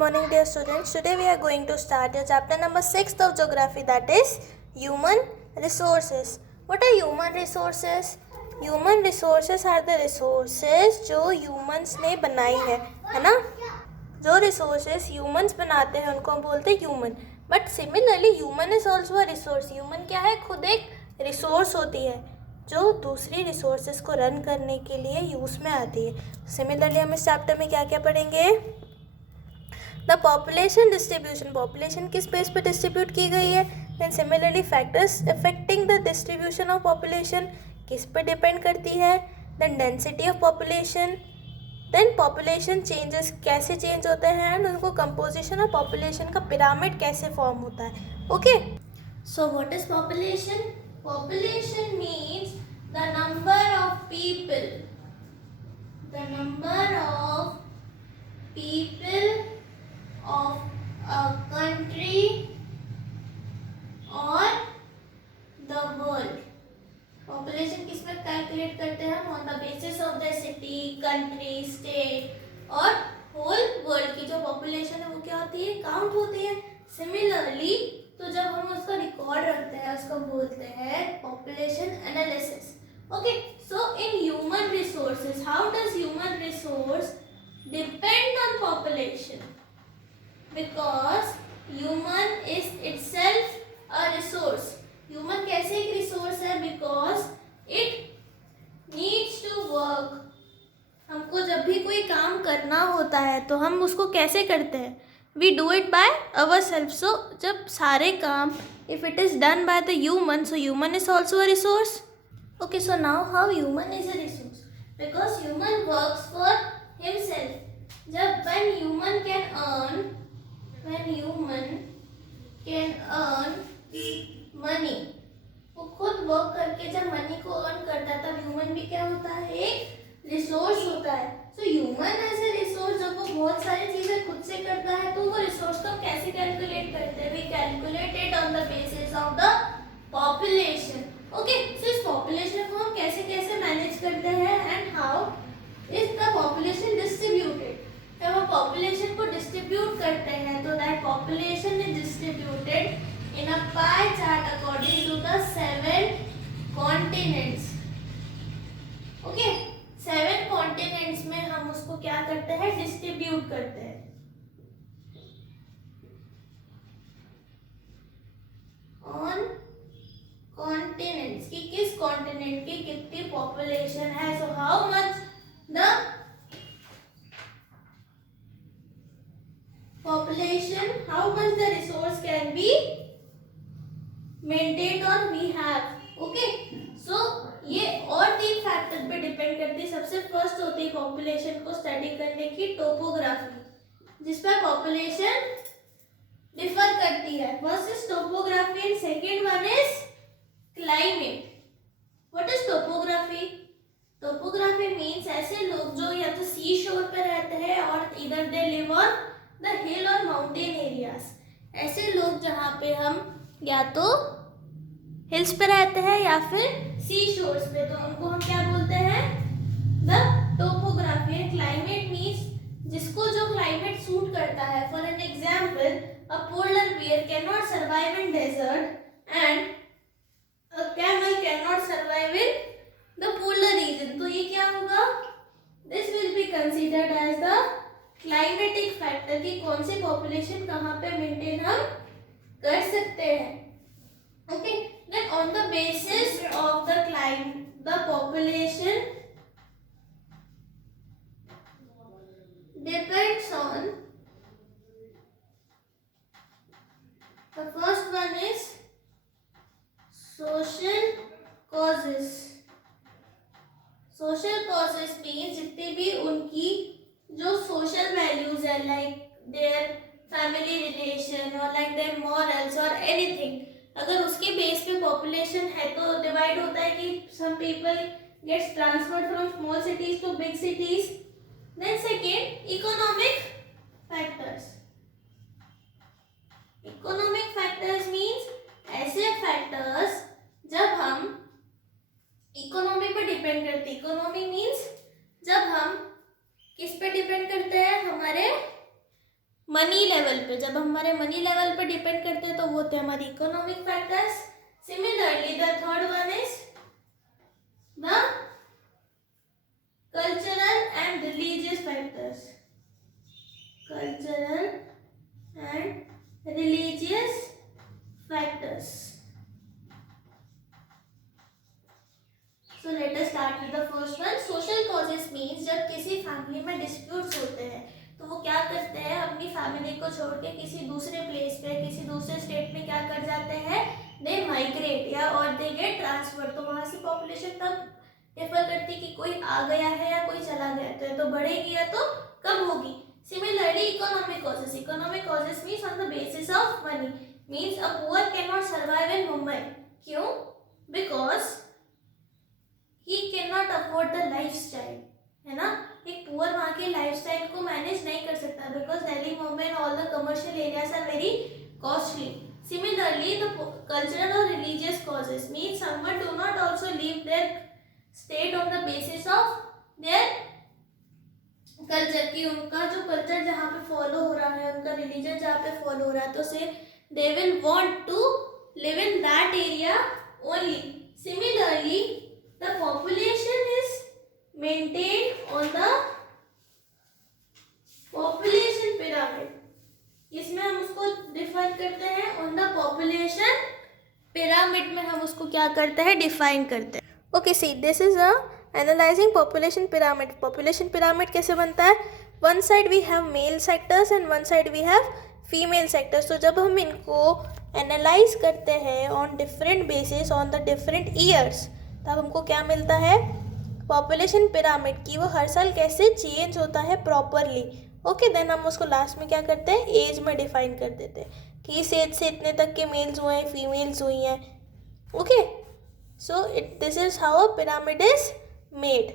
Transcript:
morning dear students. Today we are going to start your chapter number 6 of geography, that is human resources. What are human resources? Human resources are the resources जो humans ने बनाई है ना. जो resources humans बनाते हैं उनको हम बोलते हैं human. But similarly human is also a resource. Human क्या है? खुद एक resource होती है जो दूसरी रिसोर्सेज को रन करने के लिए यूज़ में आती है. सिमिलरली हम इस चैप्टर में क्या क्या पढ़ेंगे? The population distribution. पॉपुलेशन किस बेस पर डिस्ट्रीब्यूट की गई है. Then similarly factors affecting the distribution of population किस पर डिपेंड करती है. Then density of population. Then population changes कैसे चेंज होते हैं एंड उनको कंपोजिशन ऑफ पॉपुलेशन का पिरामिड कैसे फॉर्म होता है. Okay, so what is population? Population means the number of people. The number of people of a country or the world. Population किस पर कैलकुलेट करते हैं हम? On the basis of the city, country, state और whole world की जो population है वो क्या होती है? काउंट होती है. Similarly तो जब हम उसका रिकॉर्ड रखते हैं उसको बोलते हैं population analysis. Okay, so in human resources how does human resource depend on population? Because human is itself a resource. Human कैसे एक रिसोर्स है? Because it needs to work. हमको जब भी कोई काम करना होता है तो हम उसको कैसे करते हैं? We do it by ourselves. So जब सारे काम if it is done by the human, so human is also a resource. Okay, so now how human is a resource? Because human works for himself. जब when human can earn money, वो खुद work करके जब money को earn करता है तब human भी क्या होता है? एक रिसोर्स होता है. So human as a resource जब वो बहुत सारी चीजें खुद से करता है तो वो रिसोर्स को कैसे कैलकुलेट करते हैं? We calculate it on the basis of the population. Okay, so इस पॉपुलेशन को हम कैसे कैसे मैनेज करते हैं and how is the population distributed? जब हम पॉपुलेशन को डिस्ट्रीब्यूट करते हैं तो that population is distributed in a pie chart according to the 7 continents. Okay, 7 continents में हम उसको क्या करते हैं? डिस्ट्रीब्यूट करते हैं. ऑन कॉन्टिनेंट्स की किस कॉन्टिनेंट की कितनी पॉपुलेशन है. So how much the population, how much the resource can be maintained or we have. Okay, so ये और 3 फैक्टर पे डिपेंड करती है. सबसे फर्स्ट होती है पॉपुलेशन को स्टडी करने की टोपोग्राफी, जिस पर पॉपुलेशन डिफर करती है. First is topography and second one is climate. What is topography? Topography means ऐसे लोग जो या तो सी शोर पे रहते हैं और इधर दे लिव ऑन द हिल और माउंटेन एरियाज. ऐसे लोग जहाँ पे हम या तो हिल्स पे रहते हैं या फिर सी शोर्स पे, तो उनको हम क्या बोलते हैं? The topography. क्लाइमेट मीन्स जिसको जो क्लाइमेट सूट करता है. For an example, a polar bear can not survive in desert and a camel can not survive in the polar region. तो ये क्या होगा? This will be considered as the climatic factor की कौन सी population कहाँ पे मेंटेन हम कर सकते हैं. Okay, then on the basis of the population depends on the first one is social causes. Social causes means जितनी भी उनकी जो सोशल वैल्यूज है, लाइक देयर फैमिली रिलेशन और लाइक देयर मॉरल्स और एनीथिंग, अगर उसके बेस पे पॉपुलेशन है तो डिवाइड होता है कि some people gets transferred from small cities to big cities. Then second, economic factors. Economic factors means ऐसे फैक्टर्स जब हम इकोनॉमी पर डिपेंड करते. इकोनॉमी मींस जब हम किस पे डिपेंड करते हैं? हमारे मनी मनी लेवल पे, जब हमारे मनी लेवल पे डिपेंड करते हैं तो वो होते हैं हमारी economic factors. Similarly the third one is the cultural and religious factors. Cultural and religious factors. So let us start with the first one. Social causes means जब किसी फैमिली में डिस्प्यूट्स होते हैं तो वो क्या करते हैं, अपनी फैमिली को छोड़ के किसी दूसरे प्लेस पे, किसी दूसरे स्टेट में क्या कर जाते हैं, दे माइग्रेट या और दे गेट ट्रांसफर. तो वहाँ से पॉपुलेशन तब डिफर करती कि कोई आ गया है या कोई चला गया, तो या तो बढ़ेगी या तो कम होगी. Similarly economic causes. Economic causes means on the basis of money. Means a poor can not survive in Mumbai. क्यों? Because he can not afford the lifestyle, है ना. एक पुअर वहाँ के लाइफस्टाइल को मैनेज नहीं कर सकता because Delhi, Mumbai and all the commercial areas are very costly. Similarly, the cultural or religious causes means someone do not also leave their state on the basis of their culture, कि उनका जो culture जहाँ पे follow हो रहा है, उनका religion जहाँ पे फॉलो हो रहा है, तो से they will want to live in that area only. Similarly, the population is maintained on the population pyramid. इसमें हम उसको डिफाइन करते हैं ऑन द पॉपुलेशन पिरामिड में, हम उसको क्या करते हैं, डिफाइन करते हैं. Okay, see this is a analysing population pyramid. Population pyramid कैसे बनता है? One side we have male sectors and one side we have female sectors. तो जब हम इनको एनालाइज करते हैं on different basis on the different years, तब हमको क्या मिलता है, पॉपुलेशन पिरामिड की वो हर साल कैसे चेंज होता है प्रॉपरली. ओके, देन हम उसको लास्ट में क्या करते हैं, एज में डिफाइन कर देते हैं कि इस एज से इतने तक के मेल्स हुए हैं, फीमेल्स हुई हैं. Okay, so this is how a pyramid is made.